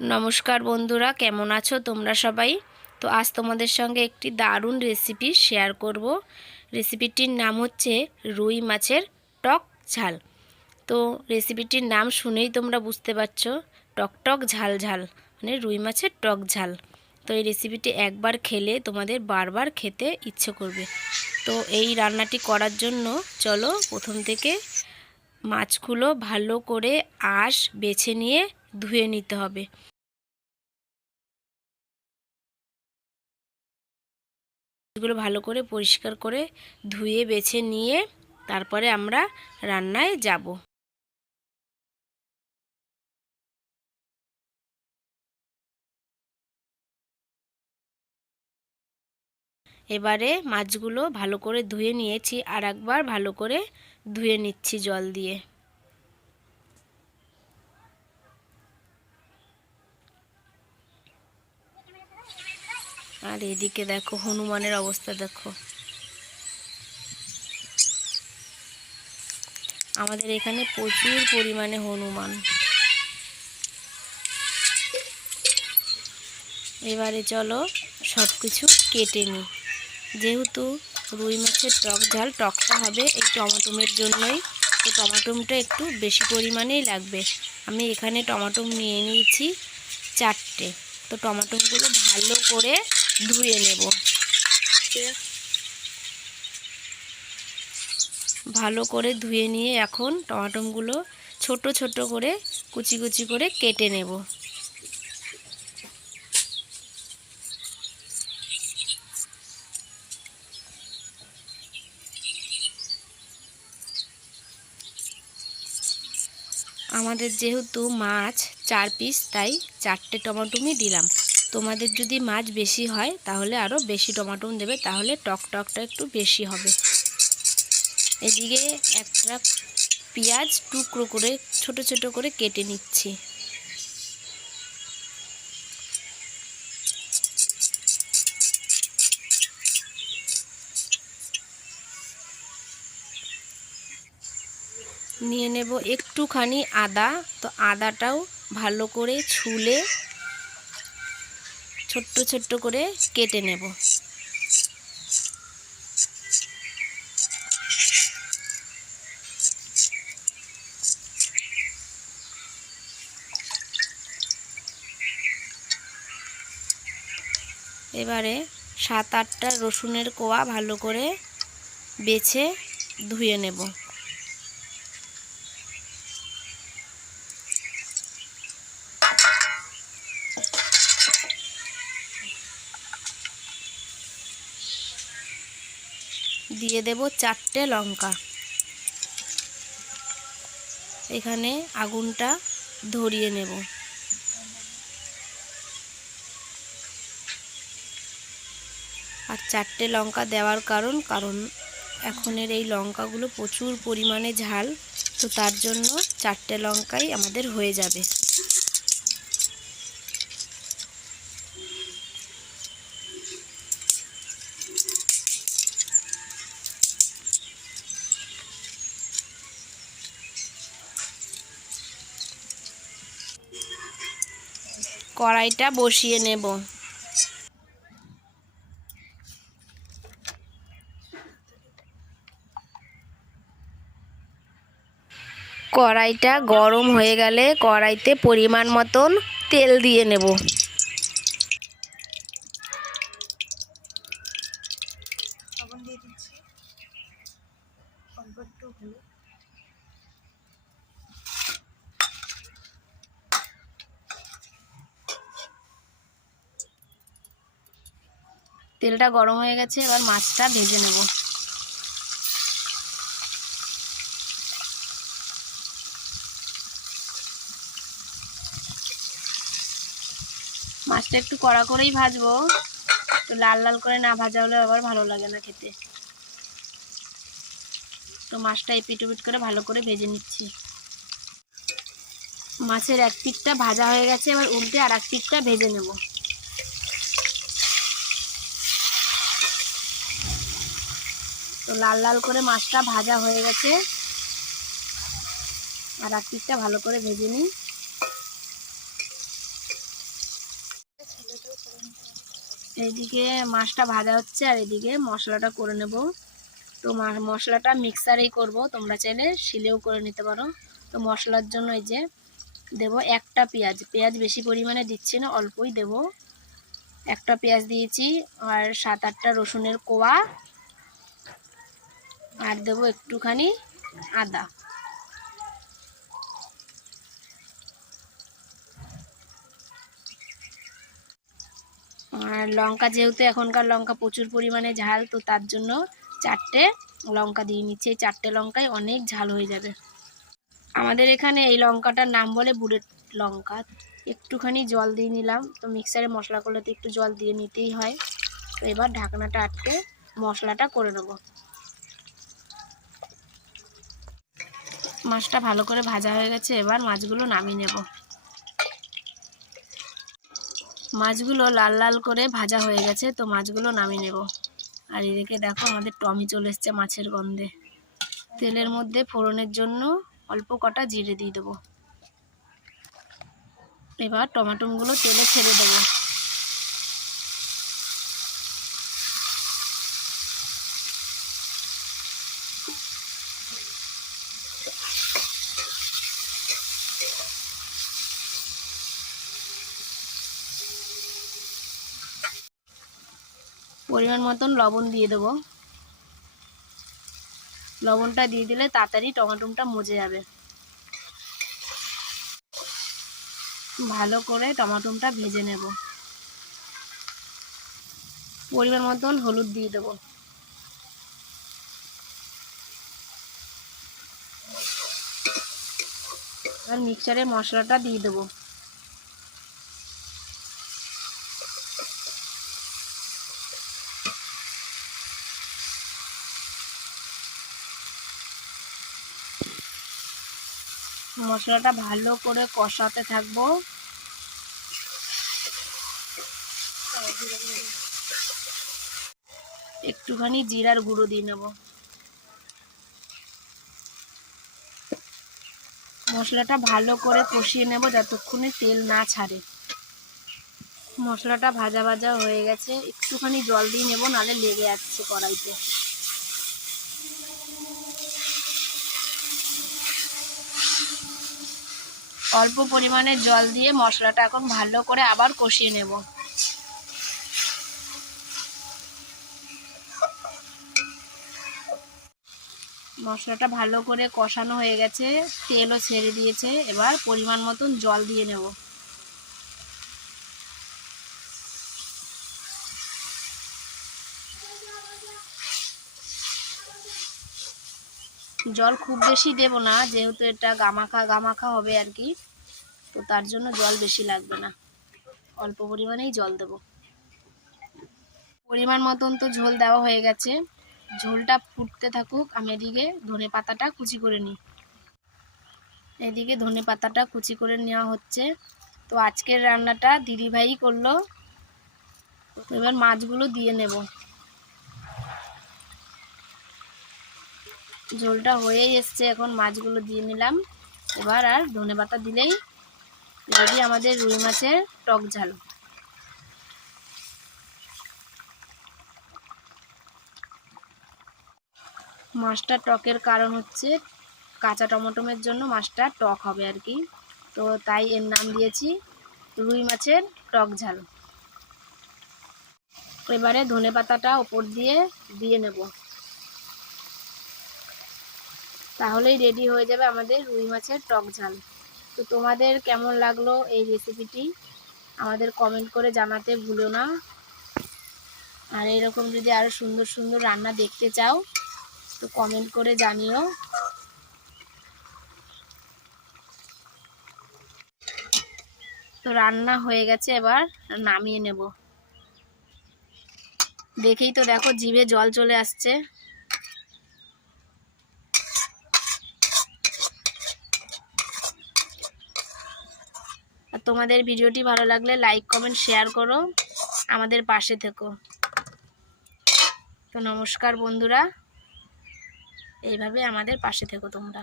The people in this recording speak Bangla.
नमस्कार बंधुरा केमन आछो तोमरा सबाई। तो आज तुम्हादेर संगे एकटी दारुण रेसिपि शेयर करब। रेसिपिटिर नाम हच्छे रुई माछेर टक झाल। तो रेसिपिटिर नाम शुनेई तोमरा बुझते पारछो टक टक झाल झाल माने रुई माछेर टक झाल। तो ये रेसिपिटी एकबार खेले तोमादेर बार बार खेते इচ্ছে करबे। तो এই রান্নাটি করার জন্য চলো প্রথম থেকে মাছগুলো ভালো করে আঁশ বেছে নিয়ে ধুয়ে নিতে হবে। এগুলো ভালো করে পরিষ্কার করে ধুয়ে বেছে নিয়ে তারপরে আমরা রান্নায় যাব। এবারে মাছগুলো ভালো করে ধুয়ে নিয়েছি, আর একবার ভালো করে ধুয়ে নিচ্ছি জল দিয়ে। আর এদিকে দেখো হনুমানের অবস্থা দেখো। আমাদের এখানে প্রচুর পরিমাণে হনুমান। এবারে চলো সব কিছু কেটে নিই। যেহেতু রুই মাছের টক ঝাল, টকটা হবে এই টমাটোমের জন্যই, তো টমাটোমটা একটু বেশি পরিমাণেই লাগবে। আমি এখানে টমাটোম নিয়ে নিয়েছি 4টে। তো টমাটোমগুলো ভালো করে ধুয়ে নেব। ভালো করে ধুয়ে নিয়ে এখন টমাটোমগুলো ছোট ছোট করে কুচি কুচি করে কেটে নেব। আমাদের যেহেতু মাছ 4 পিস, তাই 4টে টমাটোমই দিলাম। তোমাদের যদি মাছ বেশি হয় তাহলে আরও বেশি টমাটোম দেবে, তাহলে টকটা একটু বেশি হবে। এদিকে একটা পেঁয়াজ টুকরো করে ছোট ছোট করে কেটে নিচ্ছি। নিয়ে নেব একটুখানি আদা। তো আদাটাও ভালো করে ছুলে ছোট্ট ছোট্ট করে কেটে নেব। এবারে 7-8টা রসুনের কোয়া ভালো করে বেছে ধুয়ে নেব। দিয়ে দেব 4টে লঙ্কা। এখানে আগুনটা ধরিয়ে নেব। আর 4টে লঙ্কা দেওয়ার কারণ এখনের এই লঙ্কাগুলো প্রচুর পরিমাণে ঝাল, তো তার জন্য 4টে লঙ্কাই আমাদের হয়ে যাবে। কড়াইটা বসিয়ে নেব। কড়াইটা গরম হয়ে গেলে কড়াইতে পরিমাণ মতন তেল দিয়ে নেব। তেলটা গরম হয়ে গেছে, এবার মাছটা ভেজে নেব। মাছটা একটু কড়া করেই ভাজবো, তো লাল লাল করে না ভাজা হলে আবার ভালো লাগে না খেতে। তো মাছটা এপিট ওপিট করে ভালো করে ভেজে নিচ্ছি। মাছের এক পিঠটা ভাজা হয়ে গেছে, এবার উল্টে আর এক পিঠটা ভেজে নেব। তো লাল লাল করে মাছটা ভাজা হয়ে গেছে, আর এক পিঠটা ভালো করে ভেজে নিই। এইদিকে মাছটা ভাজা হচ্ছে আর এদিকে মশলাটা করে নেব। তো মশলাটা মিক্সারেই করব, তোমরা চাইলে শিলেও করে নিতে পারো। তো মশলার জন্য এই যে দেব একটা পেঁয়াজ বেশি পরিমাণে দিচ্ছি না, অল্পই দেব। একটা পেঁয়াজ দিয়েছি আর 7-8টা রসুনের কোয়া, আর দেব একটুখানি আদা। আর লঙ্কা, যেহেতু এখনকার লঙ্কা প্রচুর পরিমাণে ঝাল, তো তার জন্য 4টে লঙ্কা দিয়ে নিচ্ছি। এই 4টে লঙ্কায় অনেক ঝাল হয়ে যাবে। আমাদের এখানে এই লঙ্কাটার নাম বলে বুলেট লঙ্কা। একটুখানি জল দিয়ে নিলাম, তো মিক্সারে মশলা করলে তো একটু জল দিয়ে নিতেই হয়। তো এবার ঢাকনাটা আটকে মশলাটা করে নেব। মাছটা ভালো করে ভাজা হয়ে গেছে, এবার মাছগুলো নামিয়ে নেব। মাছগুলো লাল লাল করে ভাজা হয়ে গেছে, তো মাছগুলো নামিয়ে নেব। আর এদিকে দেখো আমাদের টমি চলে এসছে মাছের গন্ধে। তেলের মধ্যে ফোড়নের জন্য অল্প কটা জিরে দিয়ে দেবো। এবার টমেটোগুলো তেলে ছেড়ে দেবো। পরিমাণ মতন লবণ দিয়ে দেবো। লবণটা দিয়ে দিলে তাড়াতাড়ি টমেটোটা মজে যাবে। ভালো করে টমেটোটা ভেজে নেব। পরিমাণ মতন হলুদ দিয়ে দেবো। আর মিক্সারে মশলাটা দিয়ে দেবো। মশলাটা ভালো করে কষাতে থাকবো। একটুখানি জিরার গুঁড়ো দিয়ে নেব। মশলাটা ভালো করে কষিয়ে নেব যতক্ষণে তেল না ছাড়ে। মশলাটা ভাজা ভাজা হয়ে গেছে, একটুখানি জল দিয়ে নেব, নাহলে লেগে যাচ্ছে কড়াইতে। অল্প পরিমাণে জল দিয়ে মশলাটা এখন ভালো করে আবার কষিয়ে নেব। মশলাটা ভালো করে কষানো হয়ে গেছে, তেলও ছেড়ে দিয়েছে। এবার পরিমাণ মতন জল দিয়ে নেব। জল খুব বেশি দেব না, যেহেতু এটা গামাখা হবে আর কি, তো তার জন্য জল বেশি লাগবে না, অল্প পরিমাণেই জল দেব। পরিমাণ মতন তো ঝোল দেওয়া হয়ে গেছে, ঝোলটা ফুটতে থাকুক। আমি এদিকে ধনেপাতাটা কুচি করে নিই। এদিকে ধনেপাতাটা কুচি করে নেওয়া হচ্ছে। তো আজকের রান্নাটা দিদিভাই করলো। এবার মাছগুলো দিয়ে নেব। ঝোলটা হয়েই এসছে, এখন মাছগুলো দিয়ে নিলাম। এবার আর ধনেপাতা দিলেই রেডি আমাদের রুই মাছের টক ঝাল। মাছটা টকের কারণ হচ্ছে কাঁচা টমেটোমের জন্য মাছটা টক হবে আর কি, তো তাই এর নাম দিয়েছি রুই মাছের টক ঝাল। এবারে ধনেপাতাটা ওপর দিয়ে নেব, তাহলেই রেডি হয়ে যাবে আমাদের রুই মাছের টক ঝাল। তো তোমাদের কেমন লাগলো এই রেসিপিটি আমাদের কমেন্ট করে জানাতে ভুলো না। আর এরকম যদি আরও সুন্দর সুন্দর রান্না দেখতে চাও তো কমেন্ট করে জানিও। তো রান্না হয়ে গেছে, এবার নামিয়ে নেব। দেখেই তো দেখো জিভে জল চলে আসছে। আর তোমাদের ভিডিওটি ভালো লাগলে লাইক কমেন্ট শেয়ার করো, আমাদের পাশে থেকো। তো নমস্কার বন্ধুরা, এইভাবে আমাদের পাশে থেকো তোমরা।